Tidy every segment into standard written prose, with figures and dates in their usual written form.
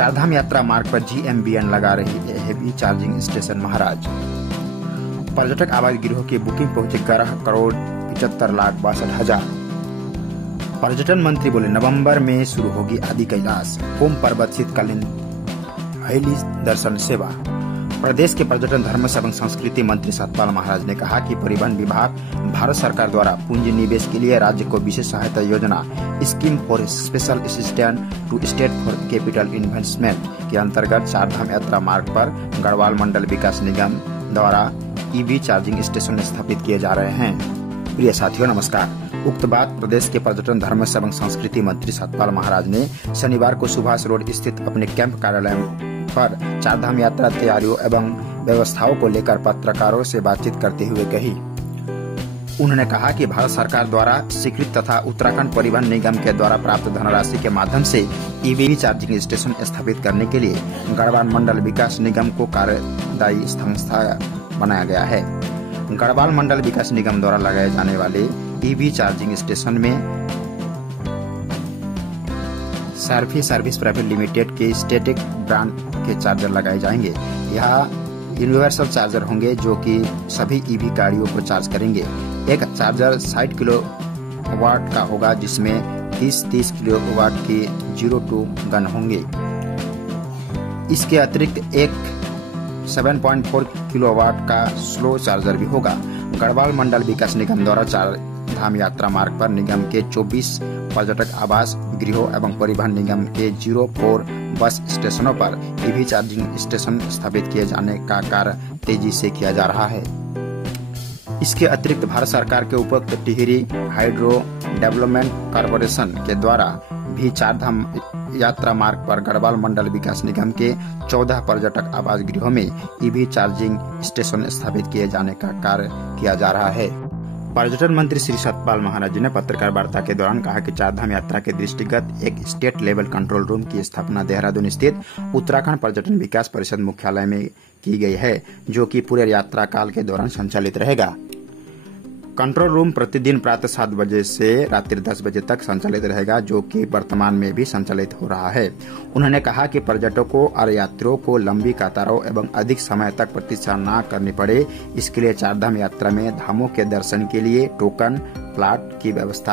चारधाम यात्रा मार्ग पर GMBN लगा रही है हेवी चार्जिंग स्टेशन महाराज। पर्यटक आवास गृहों की बुकिंग पहुंची 11,75,62,000। पर्यटन मंत्री बोले नवंबर में शुरू होगी आदि कैलाश ओम पर्वत शीतकालीन हेली दर्शन सेवा। प्रदेश के पर्यटन धर्म एवं संस्कृति मंत्री सतपाल महाराज ने कहा कि परिवहन विभाग भारत सरकार द्वारा पूंजी निवेश के लिए राज्य को विशेष सहायता योजना scheme for special assistance to state for capital investment के अंतर्गत चारधाम यात्रा मार्ग पर गढ़वाल मंडल विकास निगम द्वारा EV चार्जिंग स्टेशन स्थापित किए जा रहे हैं। प्रिय साथियों नमस्कार। उक्त बात प्रदेश के पर्यटन धर्म एवं संस्कृति मंत्री सतपाल महाराज ने शनिवार को सुभाष रोड स्थित अपने कैंप कार्यालय पर चारधाम यात्रा तैयारियों एवं व्यवस्थाओं को लेकर पत्रकारों से बातचीत करते हुए कही। उन्होंने कहा कि भारत सरकार द्वारा स्वीकृत तथा उत्तराखंड परिवहन निगम के द्वारा प्राप्त धनराशि के माध्यम से EV चार्जिंग स्टेशन स्थापित करने के लिए गढ़वाल मंडल विकास निगम को कार्यदायी संस्था बनाया गया है। गढ़वाल मंडल विकास निगम द्वारा लगाए जाने वाले EV चार्जिंग स्टेशन में सारफी सर्विस प्राइवेट लिमिटेड के स्टेटिक ब्रांड के चार्जर लगाए जाएंगे। यहाँ यूनिवर्सल चार्जर होंगे जो कि सभी EV गाड़ियों को चार्ज करेंगे। एक चार्जर 60 किलोवाट का होगा जिसमें 30 किलोवाट की 02 गन होंगे। इसके अतिरिक्त एक 7.4 किलोवाट का स्लो चार्जर भी होगा। गढ़वाल मंडल विकास निगम द्वारा चारधाम यात्रा मार्ग पर निगम के 24 पर्यटक आवास गृहों एवं परिवहन निगम के 04 बस स्टेशनों पर EV चार्जिंग स्टेशन स्थापित किए जाने का कार्य तेजी से किया जा रहा है। इसके अतिरिक्त भारत सरकार के उपयुक्त टिहरी हाइड्रो डेवलपमेंट कॉर्पोरेशन के द्वारा भी चारधाम यात्रा मार्ग पर गढ़वाल मंडल विकास निगम के 14 पर्यटक आवास गृहों में EV चार्जिंग स्टेशन स्थापित किए जाने का कार्य किया जा रहा है। पर्यटन मंत्री श्री सतपाल महाराज ने पत्रकार वार्ता के दौरान कहा कि चारधाम यात्रा के दृष्टिगत एक स्टेट लेवल कंट्रोल रूम की स्थापना देहरादून स्थित उत्तराखंड पर्यटन विकास परिषद मुख्यालय में की गई है जो कि पूरे यात्रा काल के दौरान संचालित रहेगा। कंट्रोल रूम प्रतिदिन प्रातः 7 बजे से रात्रि 10 बजे तक संचालित रहेगा जो कि वर्तमान में भी संचालित हो रहा है। उन्होंने कहा कि पर्यटकों और यात्रियों को लंबी कतारों एवं अधिक समय तक प्रतीक्षा न करनी पड़े, इसके लिए चारधाम यात्रा में धामों के दर्शन के लिए टोकन प्लाट की व्यवस्था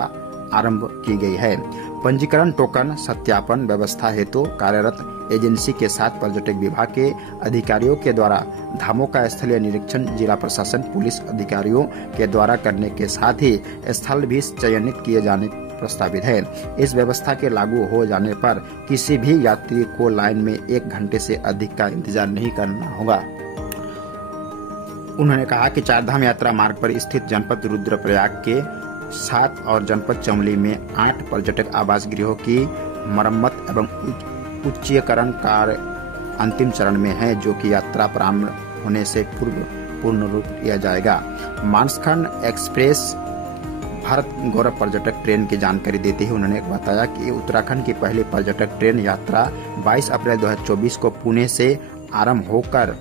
आरंभ की गई है। पंजीकरण टोकन सत्यापन व्यवस्था हेतु कार्यरत एजेंसी के साथ पर्यटक विभाग के अधिकारियों के द्वारा धामों का स्थलीय निरीक्षण जिला प्रशासन पुलिस अधिकारियों के द्वारा करने के साथ ही स्थल भी चयनित किए जाने प्रस्तावित है। इस व्यवस्था के लागू हो जाने पर किसी भी यात्री को लाइन में 1 घंटे से अधिक का इंतजार नहीं करना होगा। उन्होंने कहा कि चारधाम यात्रा मार्ग पर स्थित जनपद रुद्रप्रयाग के 7 और जनपद चमोली में 8 पर्यटक आवास गृहों की मरम्मत एवं उच्चीकरण कार्य अंतिम चरण में है जो कि यात्रा प्रारंभ होने से पूर्व पूर्ण रूप लिया जाएगा। मानसखंड एक्सप्रेस भारत गौरव पर्यटक ट्रेन की जानकारी देते हुए उन्होंने बताया कि उत्तराखंड की पहली पर्यटक ट्रेन यात्रा 22 अप्रैल 2024 को पुणे से आरंभ होकर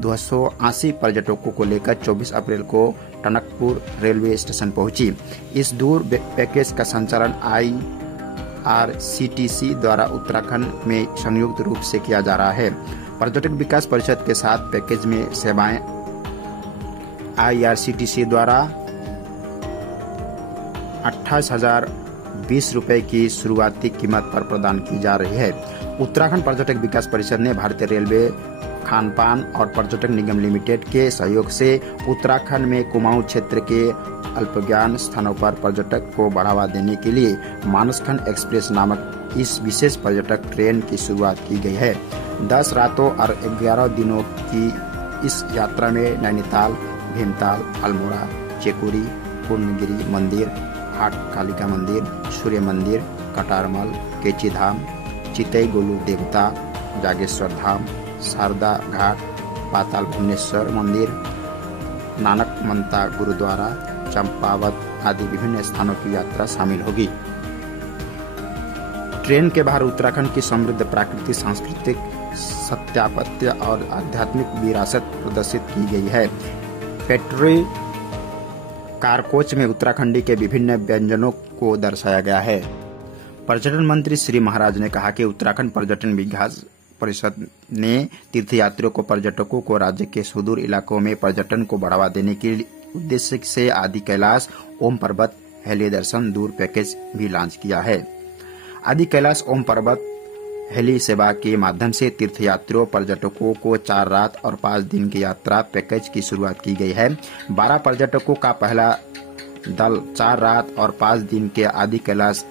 280 पर्यटकों को लेकर 24 अप्रैल को टनकपुर रेलवे स्टेशन पहुंची। इस दूर पैकेज का संचालन IRCTC द्वारा उत्तराखंड में संयुक्त रूप से किया जा रहा है। पर्यटक विकास परिषद के साथ पैकेज में सेवाएं IRCTC द्वारा 28,020 रुपए की शुरुआती कीमत पर प्रदान की जा रही है। उत्तराखंड पर्यटक विकास परिषद ने भारतीय रेलवे खानपान और पर्यटक निगम लिमिटेड के सहयोग से उत्तराखंड में कुमाऊं क्षेत्र के अल्पज्ञान स्थानों पर पर्यटक को बढ़ावा देने के लिए मानसखंड एक्सप्रेस नामक इस विशेष पर्यटक ट्रेन की शुरुआत की गई है। 10 रातों और 11 दिनों की इस यात्रा में नैनीताल, भीमताल, अल्मोड़ा, चेकुरी, पूर्णगिरी मंदिर, हाट कालिका मंदिर, सूर्य मंदिर, कटारमल, केची धाम, चितई गोलू देवता, जागेश्वर धाम, शारदा घाट, पाताल भुवनेश्वर मंदिर, नानक मंता गुरुद्वारा, चंपावत आदि विभिन्न स्थानों की यात्रा शामिल होगी। ट्रेन के बाहर उत्तराखंड की समृद्ध प्राकृतिक, सांस्कृतिक, स्थापत्य और आध्यात्मिक विरासत प्रदर्शित की गई है। पेट्रोल कार कोच में उत्तराखंडी के विभिन्न व्यंजनों को दर्शाया गया है। पर्यटन मंत्री श्री महाराज ने कहा कि उत्तराखंड पर्यटन विकास परिषद ने तीर्थयात्रियों को पर्यटकों को राज्य के सुदूर इलाकों में पर्यटन को बढ़ावा देने के उद्देश्य से आदि कैलाश ओम पर्वत हेली दर्शन दूर पैकेज भी लॉन्च किया है। आदि कैलाश ओम पर्वत हेली सेवा के माध्यम से तीर्थयात्रियों पर्यटकों को 4 रात और 5 दिन की यात्रा पैकेज की शुरुआत की गई है। 12 पर्यटकों का पहला दल 4 रात और 5 दिन के आदि कैलाश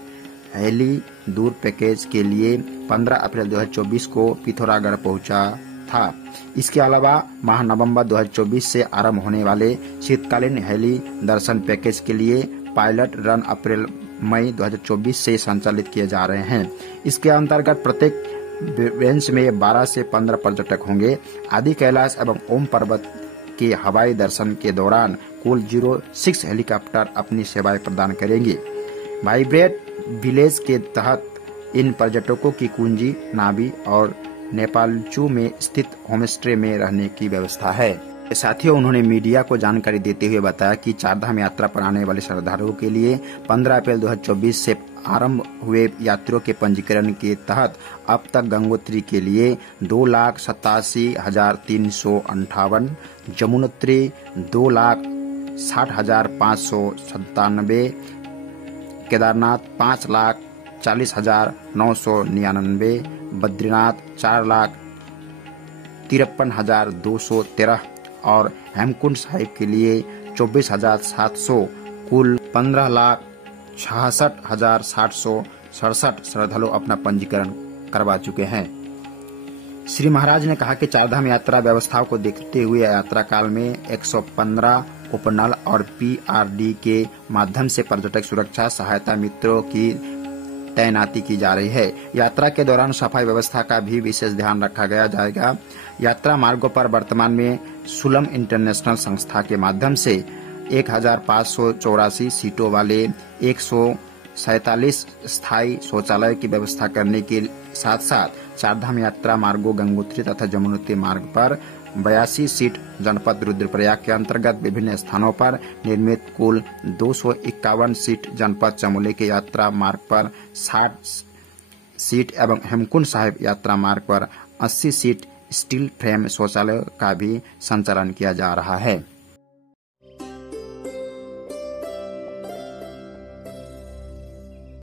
हेली दूर पैकेज के लिए 15 अप्रैल 2024 को पिथौरागढ़ पहुंचा था। इसके अलावा माह नवंबर 2024 से आरंभ होने वाले शीतकालीन हेली दर्शन पैकेज के लिए पायलट रन अप्रैल मई 2024 से संचालित किए जा रहे हैं। इसके अंतर्गत प्रत्येक बेंच में 12 से 15 पर्यटक होंगे। आदि कैलाश एवं ओम पर्वत के हवाई दर्शन के दौरान कुल 06 हेलीकॉप्टर अपनी सेवाएं प्रदान करेंगे। वाइब्रेट विलेज के तहत इन पर्यटकों की कुंजी, नावी और नेपालचू में स्थित होमस्टे में रहने की व्यवस्था है। साथियों, उन्होंने मीडिया को जानकारी देते हुए बताया कि चारधाम यात्रा पर आने वाले श्रद्धालुओं के लिए 15 अप्रैल 2024 से आरंभ हुए यात्रियों के पंजीकरण के तहत अब तक गंगोत्री के लिए 2,87,358, जमुनोत्री 2,60,597, केदारनाथ 5,40,999, बद्रीनाथ 4,53,213 और हेमकुंड साहिब के लिए 24,700, कुल 15,66,767 श्रद्धालु अपना पंजीकरण करवा चुके हैं। श्री महाराज ने कहा कि चारधाम यात्रा व्यवस्थाओं को देखते हुए यात्रा काल में 115 उपनल और PRD के माध्यम से पर्यटक सुरक्षा सहायता मित्रों की तैनाती की जा रही है। यात्रा के दौरान सफाई व्यवस्था का भी विशेष ध्यान रखा जाएगा। यात्रा मार्गों पर वर्तमान में सुलम इंटरनेशनल संस्था के माध्यम से 1,584 सीटों वाले 147 स्थायी शौचालय की व्यवस्था करने के साथ साथ चारधाम यात्रा मार्गों गंगोत्री तथा जमुनोत्री मार्ग पर 82 सीट, जनपद रुद्रप्रयाग के अंतर्गत विभिन्न स्थानों पर निर्मित कुल 251 सीट, जनपद चमोली के यात्रा मार्ग पर 60 सीट एवं हेमकुंड साहिब यात्रा मार्ग पर 80 सीट स्टील फ्रेम शौचालय का भी संचालन किया जा रहा है।